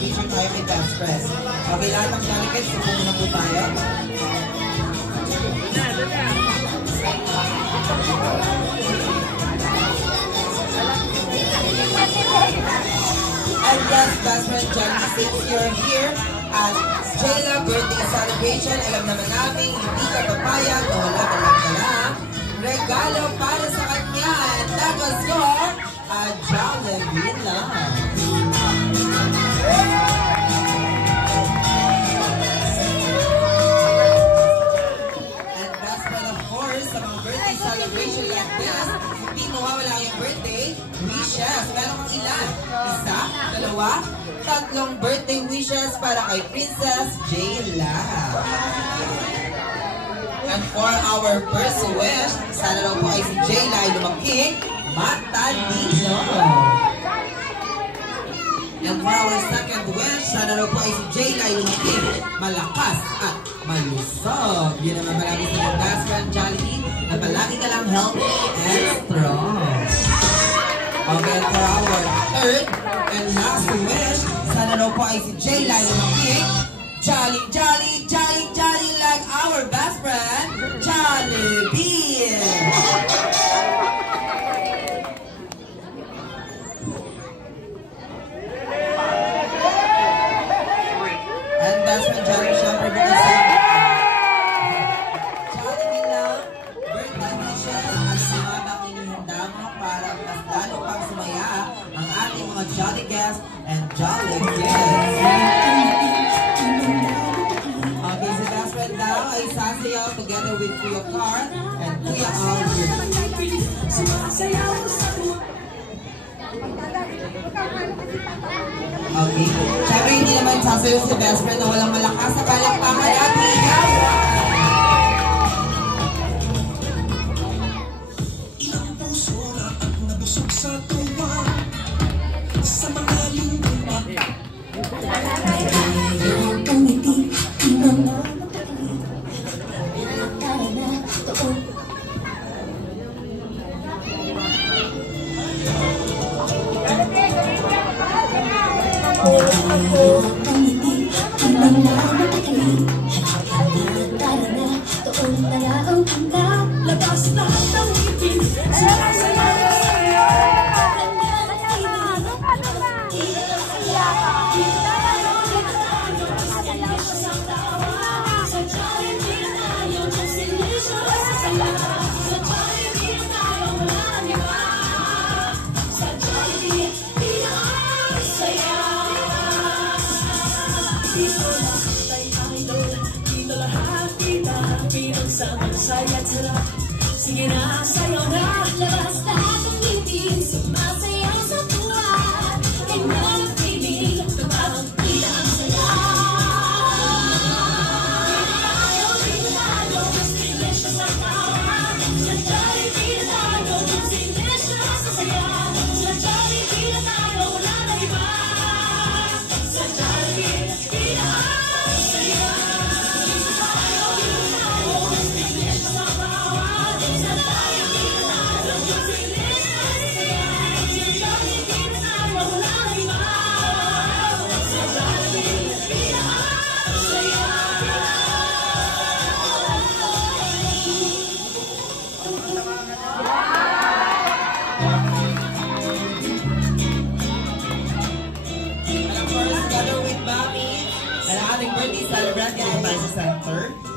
celebration tayo kay Best Friend. Okay, lahat ng delegates, supo muna po tayo. And yes, Best Friend Johnny, since you're here at Jayla birthday celebration, alam naman namin, hindi ka papayag o wala ka lang dala. Regalo para sa kanya, Nagosor at Jollibee lang. And best friend, of course, sa mga birthday celebration like this, hindi mawawala yung birthday wishes. Meron kang ilan? Isa, dalawa, tatlong birthday wishes para kay Princess Jayla. And for our first wish, sana daw po ay si Jayla ay lumaking matalino. And for our second wish, sana daw po ay si Jayla ay lumaking malakas at malusog. Yun naman palagi sa mga best friend Jollibee na palagi ka lang healthy and strong. Okay, and for our third and last wish, sana daw po ay si Jayla ay lumaking jolly, jolly, jolly, jolly like our best friend, Jollibee. And best friend Jollibee, syempre bukod sa Jollibee lang, birthday wishes, at sumabang inihanda mo para mas lalo pang sumaya ang ating mga Jolly guests and Jolly guests. Ay sasayaw together with Kuya Carl and Kuya Albert. Okay. Siyempre hindi naman sasayaw si best friend na walang malakas sa palakpakan at hiyaw. Ilang puso na at nabusog sa tuwa sa mga lingkuma. Sige na, sayo na, labas lahat ang ngipin, sumasayaw sa tuwa, kay nagpiling, tumapagpila ang saya. Di na tayo, mas delicious ang tawa, sa Jollibee na tayo, mas delicious sa saya, sa Jollibee na tayo, wala na iba, sa Jollibee, di na ang saya. Together with Mommy and ating birthday celebrant in the Center.